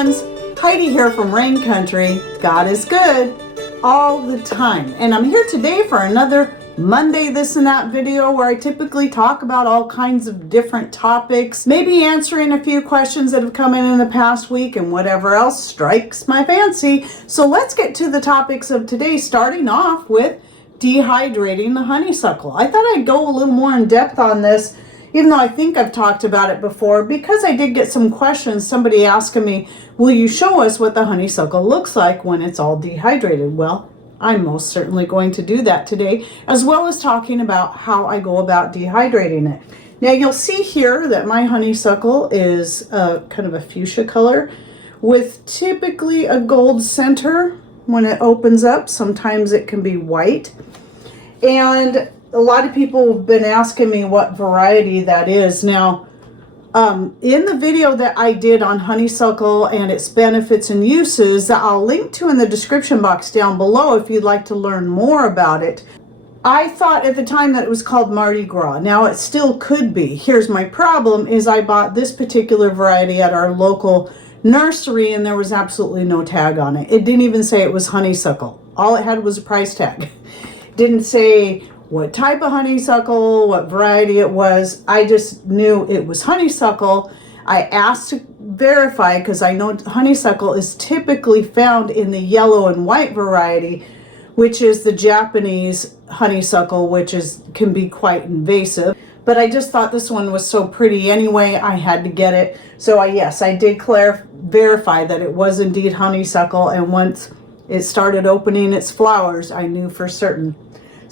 friends, Heidi here from Rain Country. God is good all the time. And I'm here today for another Monday This and That video where I typically talk about all kinds of different topics, maybe answering a few questions that have come in the past week and whatever else strikes my fancy. So let's get to the topics of today, starting off with dehydrating the honeysuckle. I thought I'd go a little more in depth on this, even though I think I've talked about it before, because I did get some questions, somebody asking me, will you show us what the honeysuckle looks like when it's all dehydrated? Well, I'm most certainly going to do that today, as well as talking about how I go about dehydrating it. Now you'll see here that my honeysuckle is kind of a fuchsia color with typically a gold center when it opens up. Sometimes it can be white. And a lot of people have been asking me what variety that is. Now, in the video that I did on honeysuckle and its benefits and uses that I'll link to in the description box down below if you'd like to learn more about it, I thought at the time that it was called Mardi Gras. Now it still could be. Here's my problem is I bought this particular variety at our local nursery and there was absolutely no tag on it. It didn't even say it was honeysuckle. All it had was a price tag. Didn't say what type of honeysuckle, what variety it was. I just knew it was honeysuckle. I asked to verify because I know honeysuckle is typically found in the yellow and white variety, which is the Japanese honeysuckle, which can be quite invasive. But I just thought this one was so pretty anyway, I had to get it. So yes, I did verify that it was indeed honeysuckle, and once it started opening its flowers, I knew for certain.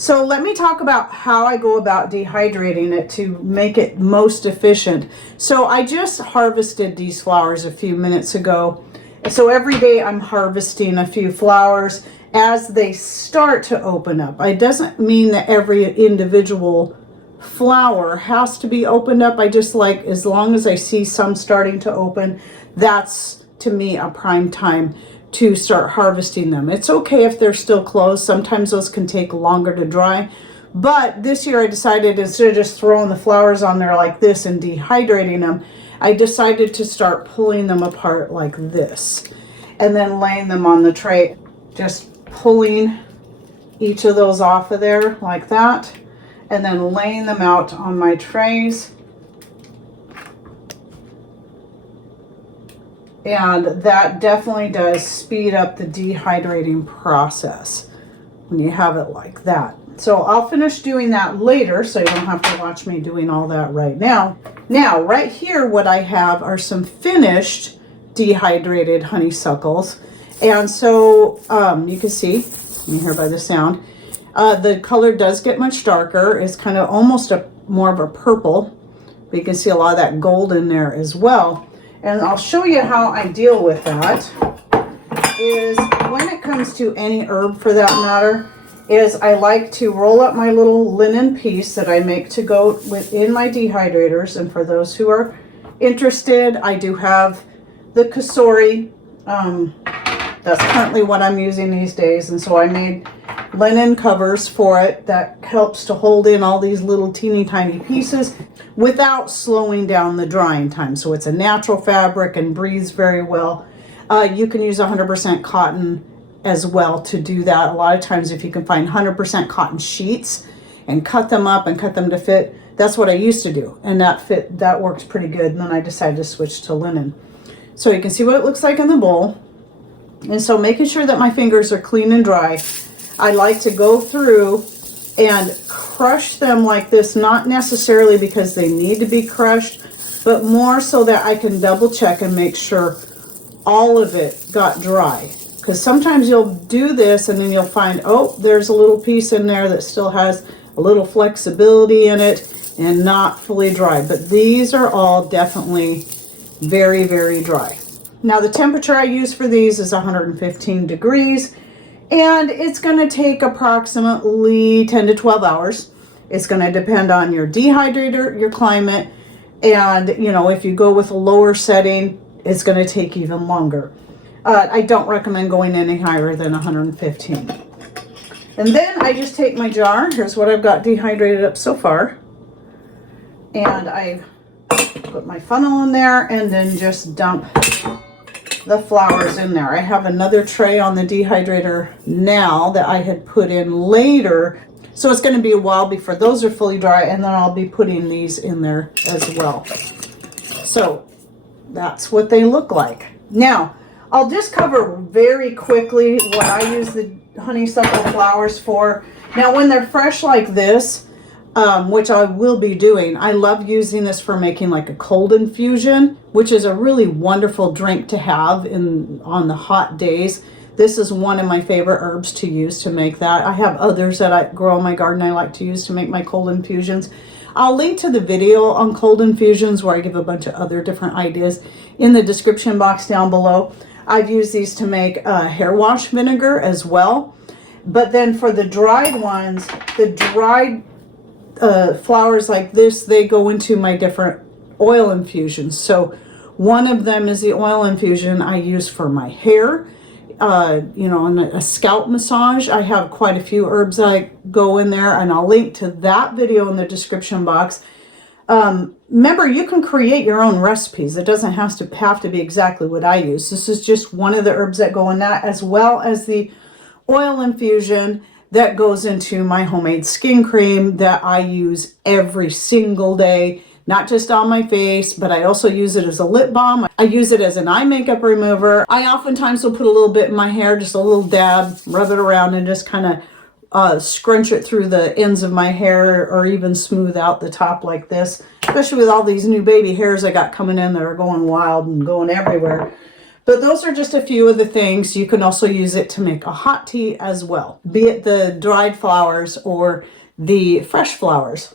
So let me talk about how I go about dehydrating it to make it most efficient. So I just harvested these flowers a few minutes ago. So every day I'm harvesting a few flowers as they start to open up. It doesn't mean that every individual flower has to be opened up. I just like, as long as I see some starting to open, that's to me a prime time to start harvesting them. It's okay if they're still closed. Sometimes those can take longer to dry. But this year I decided, instead of just throwing the flowers on there like this and dehydrating them, I decided to start pulling them apart like this and then laying them on the tray. Just pulling each of those off of there like that and then laying them out on my trays. And that definitely does speed up the dehydrating process when you have it like that. So I'll finish doing that later, so you don't have to watch me doing all that right now. Now, right here, what I have are some finished dehydrated honeysuckles. And so you can see, you can hear by the sound, the color does get much darker. It's kind of almost more of a purple, but you can see a lot of that gold in there as well. And I'll show you how I deal with that, is when it comes to any herb for that matter, is I like to roll up my little linen piece that I make to go within my dehydrators. And for those who are interested, I do have the Kasori. That's currently what I'm using these days. And so I made linen covers for it that helps to hold in all these little teeny tiny pieces without slowing down the drying time. So it's a natural fabric and breathes very well. You can use 100% cotton as well to do that. A lot of times if you can find 100% cotton sheets and cut them up and cut them to fit, that's what I used to do. And that works pretty good. And then I decided to switch to linen. So you can see what it looks like in the bowl. And so making sure that my fingers are clean and dry, I like to go through and crush them like this, not necessarily because they need to be crushed, but more so that I can double check and make sure all of it got dry. Because sometimes you'll do this and then you'll find, oh, there's a little piece in there that still has a little flexibility in it and not fully dry. But these are all definitely very, very dry. Now the temperature I use for these is 115 degrees. And it's going to take approximately 10 to 12 hours. It's going to depend on your dehydrator, your climate, and if you go with a lower setting, it's going to take even longer. I don't recommend going any higher than 115. And then I just take my jar. Here's what I've got dehydrated up so far. And I put my funnel in there and then just dump the flowers in there. I have another tray on the dehydrator now that I had put in later. So it's going to be a while before those are fully dry, and then I'll be putting these in there as well. So that's what they look like. Now, I'll just cover very quickly what I use the honeysuckle flowers for. Now, when they're fresh like this, which I will be doing, I love using this for making like a cold infusion, which is a really wonderful drink to have on the hot days. This is one of my favorite herbs to use to make that. I have others that I grow in my garden I like to use to make my cold infusions. I'll link to the video on cold infusions where I give a bunch of other different ideas in the description box down below. I've used these to make hair wash vinegar as well. But then for the dried ones, the dried flowers like this, they go into my different oil infusions. So one of them is the oil infusion I use for my hair. On a scalp massage. I have quite a few herbs that go in there, and I'll link to that video in the description box. Remember, you can create your own recipes. It doesn't have to be exactly what I use. This is just one of the herbs that go in that, as well as the oil infusion that goes into my homemade skin cream that I use every single day. Not just on my face, but I also use it as a lip balm. I use it as an eye makeup remover. I oftentimes will put a little bit in my hair, just a little dab, rub it around, and just kind of scrunch it through the ends of my hair, or even smooth out the top like this. Especially with all these new baby hairs I got coming in that are going wild and going everywhere. But those are just a few of the things. You can also use it to make a hot tea as well, be it the dried flowers or the fresh flowers.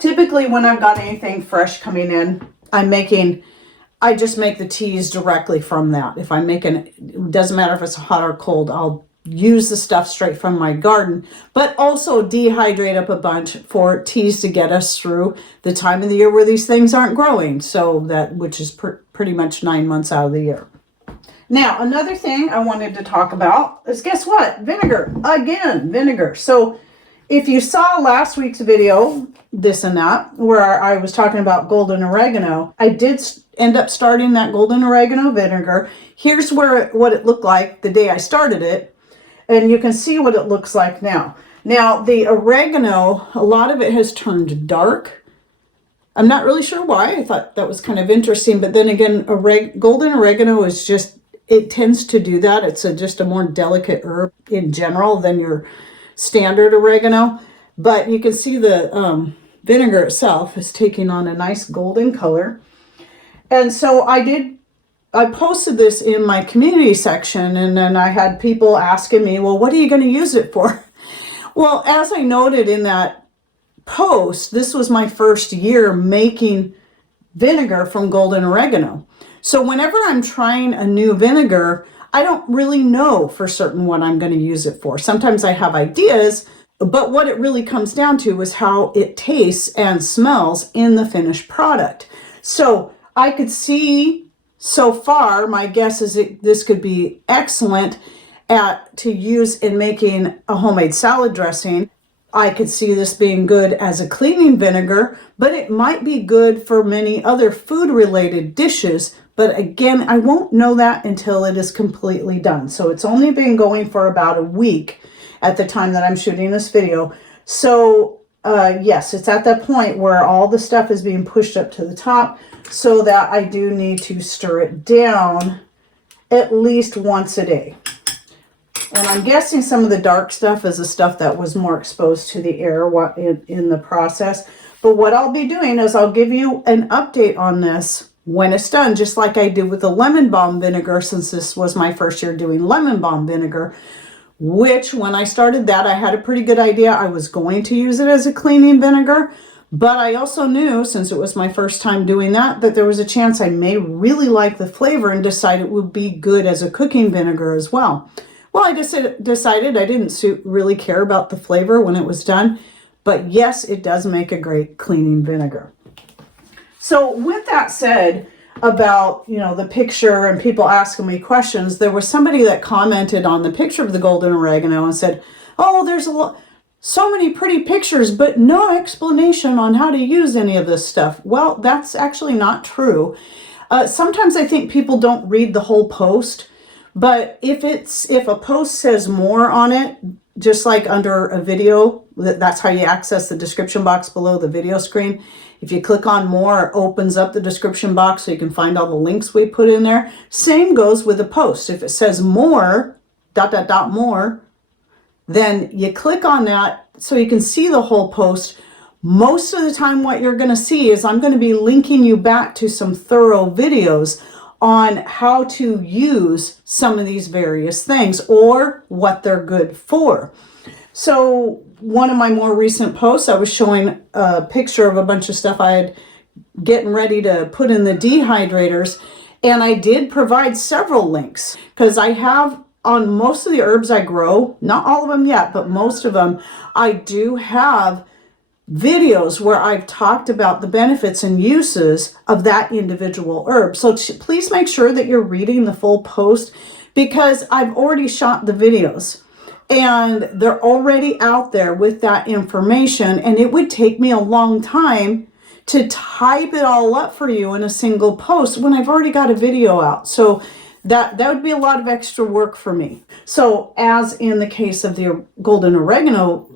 Typically, when I've got anything fresh coming in, I just make the teas directly from that. If I'm making, it doesn't matter if it's hot or cold, I'll use the stuff straight from my garden, but also dehydrate up a bunch for teas to get us through the time of the year where these things aren't growing. So which is pretty much 9 months out of the year. Now, another thing I wanted to talk about is, guess what? Vinegar. Again, vinegar. So if you saw last week's video, this and that, where I was talking about golden oregano, I did end up starting that golden oregano vinegar. Here's what it looked like the day I started it, and you can see what it looks like now. Now, the oregano, a lot of it has turned dark. I'm not really sure why. I thought that was kind of interesting, but then again, golden oregano is just, it tends to do that. It's just a more delicate herb in general than your standard oregano. But you can see the vinegar itself is taking on a nice golden color. And so I posted this in my community section, and then I had people asking me, well, what are you going to use it for? Well, as I noted in that post, this was my first year making vinegar from golden oregano. So whenever I'm trying a new vinegar, I don't really know for certain what I'm going to use it for. Sometimes I have ideas, but what it really comes down to is how it tastes and smells in the finished product. So I could see, so far, my guess is this could be excellent to use in making a homemade salad dressing. I could see this being good as a cleaning vinegar, but it might be good for many other food-related dishes. But again, I won't know that until it is completely done. So it's only been going for about a week at the time that I'm shooting this video. So yes, it's at that point where all the stuff is being pushed up to the top, so that I do need to stir it down at least once a day. And I'm guessing some of the dark stuff is the stuff that was more exposed to the air in the process. But what I'll be doing is I'll give you an update on this when it's done, just like I did with the lemon balm vinegar, since this was my first year doing lemon balm vinegar, which when I started that, I had a pretty good idea I was going to use it as a cleaning vinegar. But I also knew, since it was my first time doing that there was a chance I may really like the flavor and decide it would be good as a cooking vinegar as well. Well, I just decided I didn't really care about the flavor when it was done. But yes, it does make a great cleaning vinegar. So with that said, about, the picture and people asking me questions, there was somebody that commented on the picture of the golden oregano and said, oh, there's so many pretty pictures, but no explanation on how to use any of this stuff. Well, that's actually not true. Sometimes I think people don't read the whole post, but if a post says more on it, just like under a video, that's how you access the description box below the video screen. If you click on more, it opens up the description box so you can find all the links we put in there. Same goes with a post. If it says more, ... more, then you click on that so you can see the whole post. Most of the time what you're going to see is I'm going to be linking you back to some thorough videos on how to use some of these various things or what they're good for. So one of my more recent posts, I was showing a picture of a bunch of stuff I had getting ready to put in the dehydrators, and I did provide several links because I have on most of the herbs I grow, not all of them yet, but most of them, I do have videos where I've talked about the benefits and uses of that individual herb. So please make sure that you're reading the full post because I've already shot the videos and they're already out there with that information, and it would take me a long time to type it all up for you in a single post when I've already got a video out. So that would be a lot of extra work for me. So as in the case of the golden oregano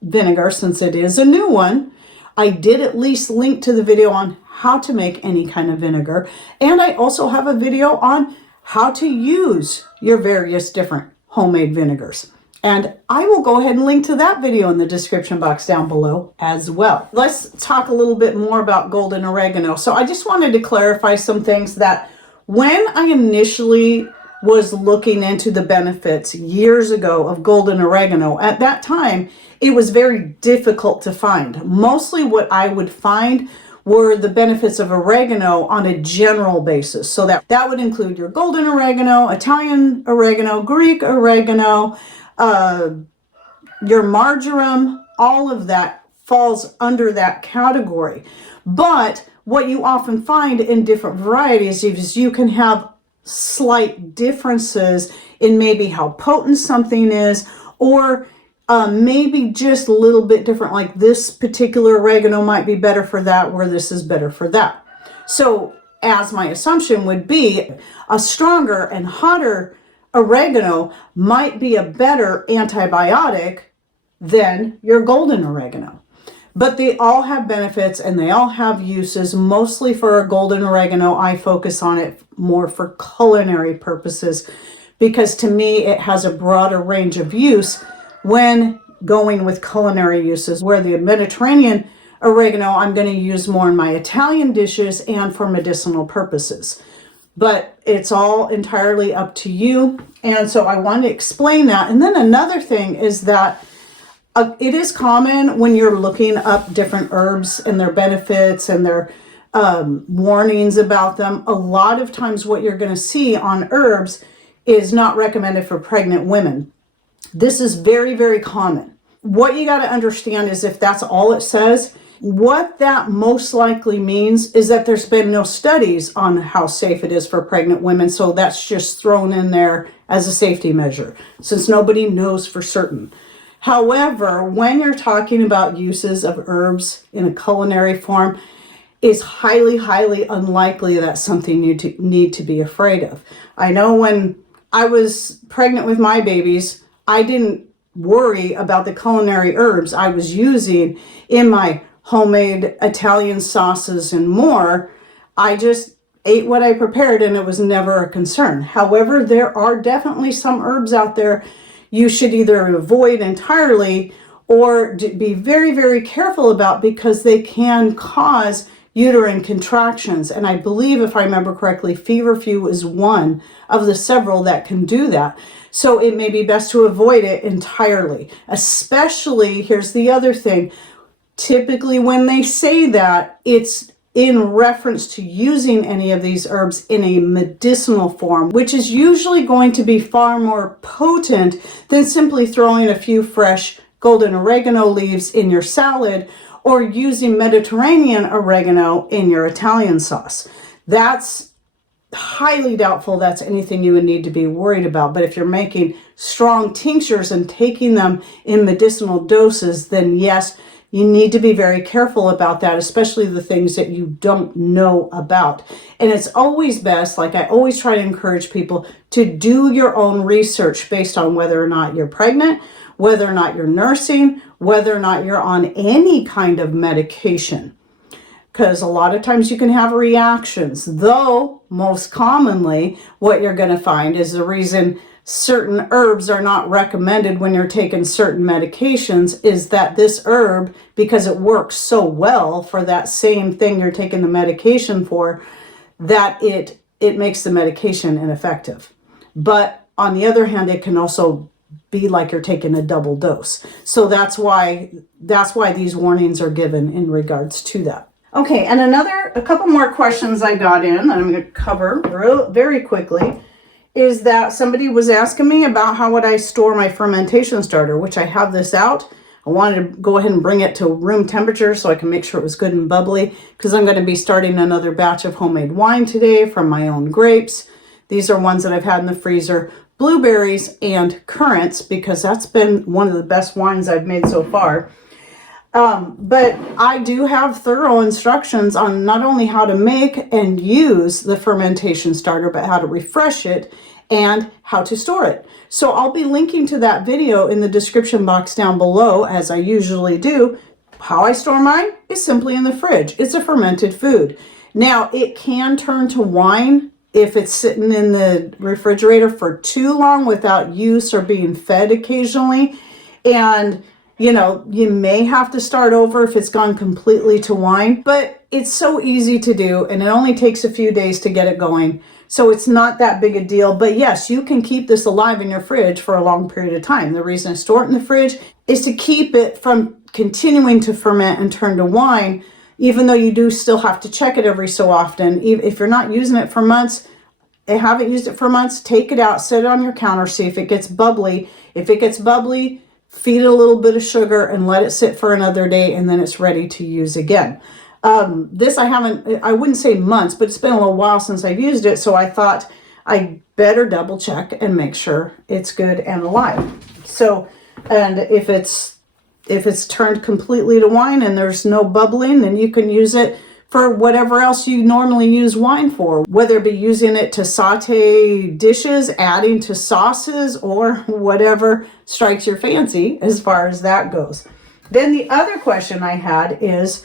vinegar, since it is a new one, I did at least link to the video on how to make any kind of vinegar. And I also have a video on how to use your various different homemade vinegars. And I will go ahead and link to that video in the description box down below as well. Let's talk a little bit more about golden oregano. So I just wanted to clarify some things that when I initially was looking into the benefits years ago of golden oregano, at that time, it was very difficult to find. Mostly what I would find were the benefits of oregano on a general basis. So that would include your golden oregano, Italian oregano, Greek oregano, your marjoram, all of that falls under that category. But what you often find in different varieties is you can have slight differences in maybe how potent something is, or maybe just a little bit different, like this particular oregano might be better for that, where this is better for that. So as my assumption would be, a stronger and hotter oregano might be a better antibiotic than your golden oregano. But they all have benefits and they all have uses. Mostly for a golden oregano, I focus on it more for culinary purposes because to me it has a broader range of use when going with culinary uses, where the Mediterranean oregano I'm going to use more in my Italian dishes and for medicinal purposes. But it's all entirely up to you. And so I want to explain that. And then another thing is that it is common when you're looking up different herbs and their benefits and their warnings about them. A lot of times what you're going to see on herbs is not recommended for pregnant women. This is very, very common. What you got to understand is if that's all it says, what that most likely means is that there's been no studies on how safe it is for pregnant women. So that's just thrown in there as a safety measure since nobody knows for certain. However, when you're talking about uses of herbs in a culinary form, it's highly, highly unlikely that's something you need to be afraid of. I know when I was pregnant with my babies, I didn't worry about the culinary herbs I was using in my homemade Italian sauces and more. I just ate what I prepared and it was never a concern. However, there are definitely some herbs out there you should either avoid entirely or be very, very careful about because they can cause uterine contractions. And I believe, if I remember correctly, feverfew is one of the several that can do that. So it may be best to avoid it entirely. Especially, here's the other thing, typically when they say that, it's in reference to using any of these herbs in a medicinal form, which is usually going to be far more potent than simply throwing a few fresh golden oregano leaves in your salad or using Mediterranean oregano in your Italian sauce. That's highly doubtful that's anything you would need to be worried about. But if you're making strong tinctures and taking them in medicinal doses, then yes, You need to be very careful about that, especially the things that you don't know about. And it's always best, like I always try to encourage people, to do your own research based on whether or not you're pregnant, whether or not you're nursing, whether or not you're on any kind of medication. Because a lot of times you can have reactions, though most commonly what you're going to find is the reason certain herbs are not recommended when you're taking certain medications is that this herb, because it works so well for that same thing you're taking the medication for, that it makes the medication ineffective. But on the other hand, it can also be like you're taking a double dose. So that's why these warnings are given in regards to that. Okay, and a couple more questions I got in that I'm going to cover very quickly is that somebody was asking me about how would I store my fermentation starter, which I have this out. I wanted to go ahead and bring it to room temperature so I can make sure it was good and bubbly, because I'm going to be starting another batch of homemade wine today from my own grapes. These are ones that I've had in the freezer, blueberries and currants, because that's been one of the best wines I've made so far. But I do have thorough instructions on not only how to make and use the fermentation starter, but how to refresh it and how to store it. So I'll be linking to that video in the description box down below, as I usually do. How I store mine is simply in the fridge. It's a fermented food. Now, it can turn to wine if it's sitting in the refrigerator for too long without use or being fed occasionally. And you know, you may have to start over if it's gone completely to wine, but it's so easy to do and it only takes a few days to get it going. So it's not that big a deal, but yes, you can keep this alive in your fridge for a long period of time. The reason I store it in the fridge is to keep it from continuing to ferment and turn to wine, even though you do still have to check it every so often. If you're not using it for months, haven't used it for months, take it out, set it on your counter, see if it gets bubbly. If it gets bubbly, feed it a little bit of sugar and let it sit for another day, and then it's ready to use again. This I wouldn't say months, but it's been a little while since I've used it, so I thought I better double check and make sure it's good and alive. So, and if it's turned completely to wine and there's no bubbling, then you can use it for whatever else you normally use wine for, whether it be using it to saute dishes, adding to sauces, or whatever strikes your fancy as far as that goes. Then the other question I had is,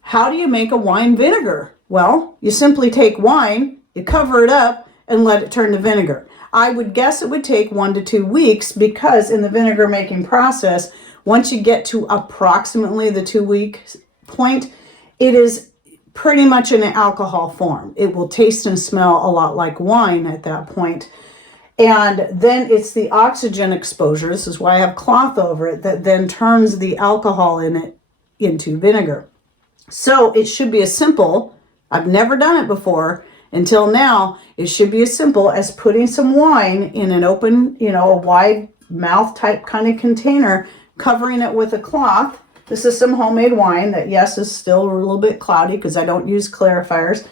how do you make a wine vinegar? Well, you simply take wine, you cover it up, and let it turn to vinegar. I would guess it would take 1 to 2 weeks, because in the vinegar making process, once you get to approximately the 2-week point, it is pretty much in an alcohol form. It will taste and smell a lot like wine at that point. And then it's the oxygen exposure, this is why I have cloth over it, that then turns the alcohol in it into vinegar. So it should be as simple, I've never done it before until now, it should be as simple as putting some wine in an open, a wide mouth type kind of container, covering it with a cloth. This is some homemade wine that, yes, is still a little bit cloudy because I don't use clarifiers,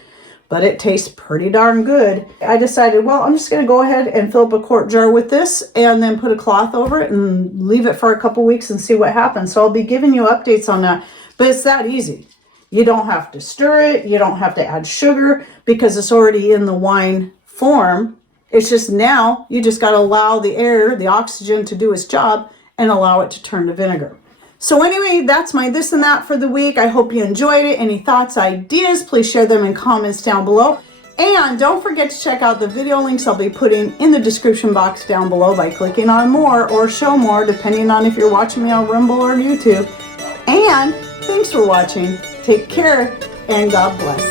but it tastes pretty darn good. I decided, well, I'm just going to go ahead and fill up a quart jar with this and then put a cloth over it and leave it for a couple weeks and see what happens. So I'll be giving you updates on that, but it's that easy. You don't have to stir it. You don't have to add sugar because it's already in the wine form. It's just now you just got to allow the air, the oxygen, to do its job and allow it to turn to vinegar. So anyway, that's my this and that for the week. I hope you enjoyed it. Any thoughts, ideas, please share them in comments down below. And don't forget to check out the video links I'll be putting in the description box down below by clicking on more or show more, depending on if you're watching me on Rumble or YouTube. And thanks for watching. Take care and God bless.